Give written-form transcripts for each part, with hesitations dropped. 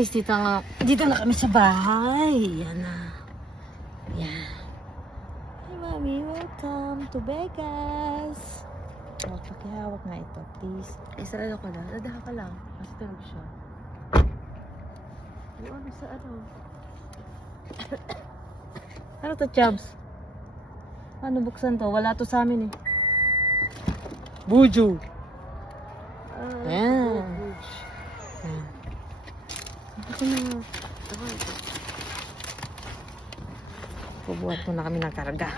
Guys, dito na kami sa bahay. Yan na. Yan. Hi, Mami. Welcome to Vegas. Oh, pakihawak nga ito, please. Ay, sarado ka lang. Nadaha ka lang. Kasi tulog siya. Ano sa ano? Ano to, Chubs? Ano buksan to? Wala to sa amin eh. Buju. Ayan. Ayan. Ito na. Pubuhat mo na kami ng karga.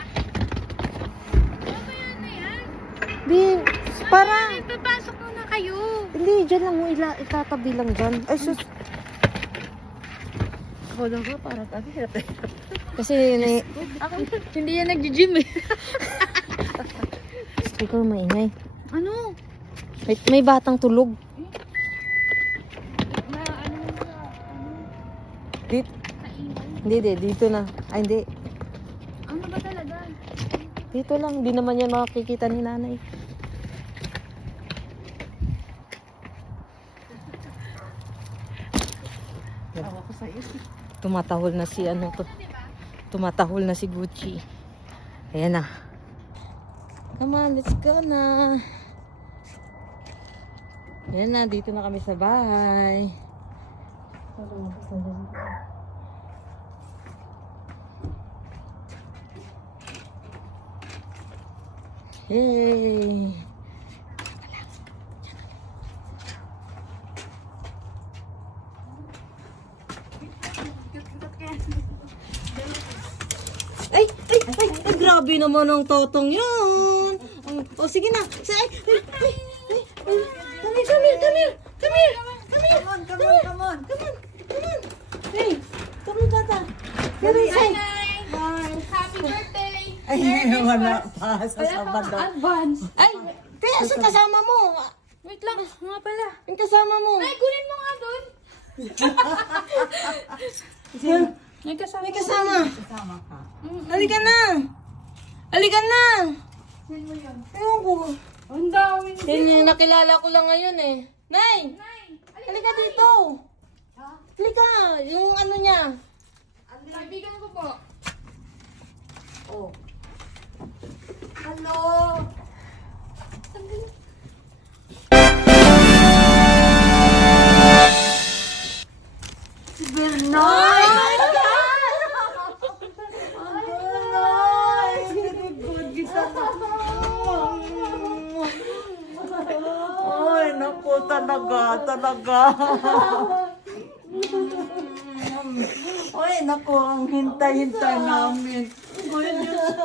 Di, para. Papasok muna kayo. Hindi, dyan lang mo itatabi lang dyan. Ay, sus. Ako lang ko, para tabi. Kasi, Ako, hindi yan nag-gym eh. hindi ko maingay. Ano? May batang tulog. Hindi, dito na. Ay, hindi. Ano ba talaga? Dito lang. Hindi naman yan makikita ni nanay. Tawa ko sa'yo. Tumatahol na si ano to. Tumatahol na si Gucci. Ayan na. Come on, let's go na. Ayan na, dito na kami sa bahay. Yay! Ay, grabe naman ang totong yun. O, sige na. Come here. Come on. Hey, come on, tata. Hi! Happy birthday! Ay, wala pa sa Sabado. Advance. Ay, te, asa kasama mo? Wait lang, nga pala. Ang kasama mo? Ay, kunin mo nga doon. May kasama. May kasama. Kasama ka. Halika na. Kunin mo yun. Ewan ko. Ang dami. Nakilala ko lang ngayon eh. Nay, Nay, halika dito. Halika, yung ano niya. kaibigan ko po. Oh. Hello! Si Bernay! Bernay! Good kita na. Ay, naku, talaga. Ay, naku, ang hintay-hintay namin. Ay, Diyos ko.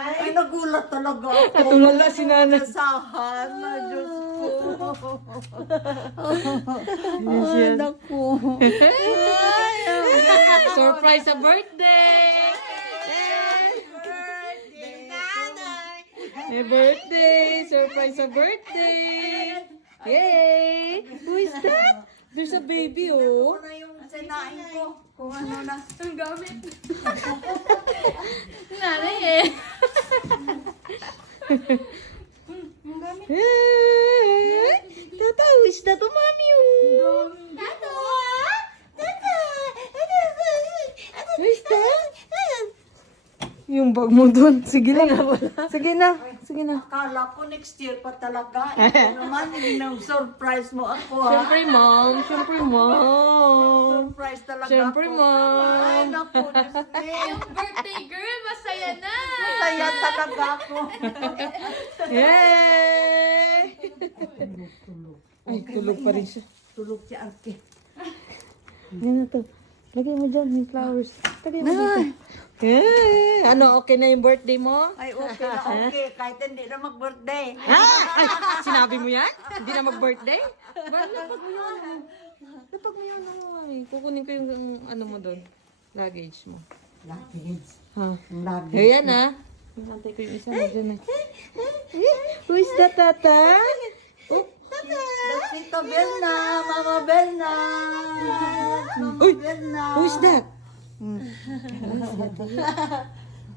Ay, nagulat talaga ako. Natulala si nanay. Nasahan na, Diyos ko. Ay, naku. Surprise sa birthday! Happy birthday! Surprise sa birthday! Yay! Who is that? There's a baby, oh. Ano yung sinain ko? Kung ano na. Ang gamit. Nanay eh. Hey! Tata, who is that? Oh, mommy, oh. Tato! Who is that? Yung bag mo dun. Sige na. Sige na. Akala ko next year pa talaga. Ito naman, surprise mo ako, ha? Siyempre, mom. Surprise talaga Siyempre, ako. mom. Ay, naku, Disney. Yung birthday girl, masaya na! Masaya talaga ako. Yay! Ay, tulog pa rin siya. Tulog si Arke. Yan na to. Lagay mo dyan yung flowers. Lagay mo dito. Yay! Ano, okay na yung birthday mo? Ay, okay na okay. Kahit hindi na mag-birthday. Ay, sinabi mo yan? Hindi na mag-birthday? Lapag mo yan. Ay, kukunin ko yung ano mo doon. Luggage mo. Luggage. Ha? Luggage. Ayan na. Nantay ko yung isa na dyan eh. Who is that, tata? Oh, That's Tita Belna, Mama Belna. Mama Uy, Belna. who is that?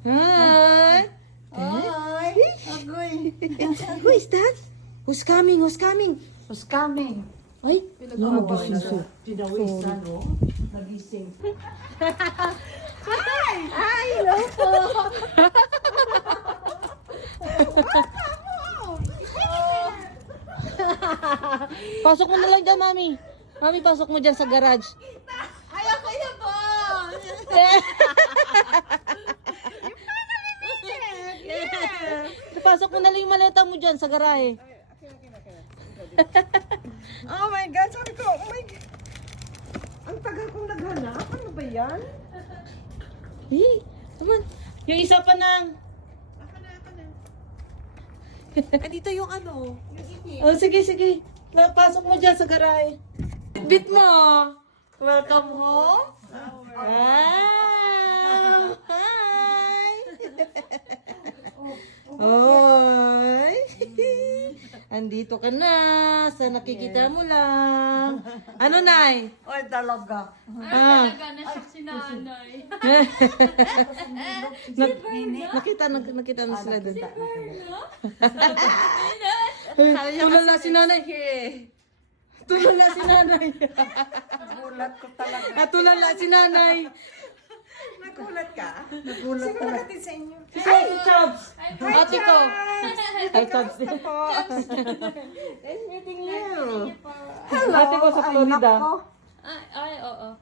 Hi! Ay, agoy. Who is that? Who's coming? Who's coming? Who's coming? Ay, lumabas yung so. Pinawisan, no? Nagising. Pasok mo na lang dyan, Mami. Mami, pasok mo dyan sa garage. Ay, ako yun po! Pasok mo na lang yung maleta mo dyan sa garahe. Oh my God, sabi ko, oh my God. Ang tagal kong naghanap. Ano ba yan? Eh, naman. Yung isa pa nang. Andito yung ano, yung ipi. Oh, sige, sige. Pasok mo dyan sa garahe. Bit mo. Welcome home. Wow. Hi. Hoy. Andito ka na. Sa nakikita mo lang. Ano, Nay? Ay, talaga. Ah. Talaga na siya si nanay. Nakita na sila doon. Tulala si nanay. Tulala si nanay. Gulat ko talaga. Tulala si nanay. Nagulat ka? Nagulat Sino talaga. natin sa inyo? Si Chubbs. Ate ko. Hi, Chubbs. Nice meeting you. Ate ko sa Florida. Ay, oo.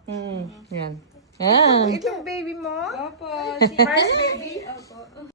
Yan. Yan. Itong baby mo? Opo, si First baby? Opo.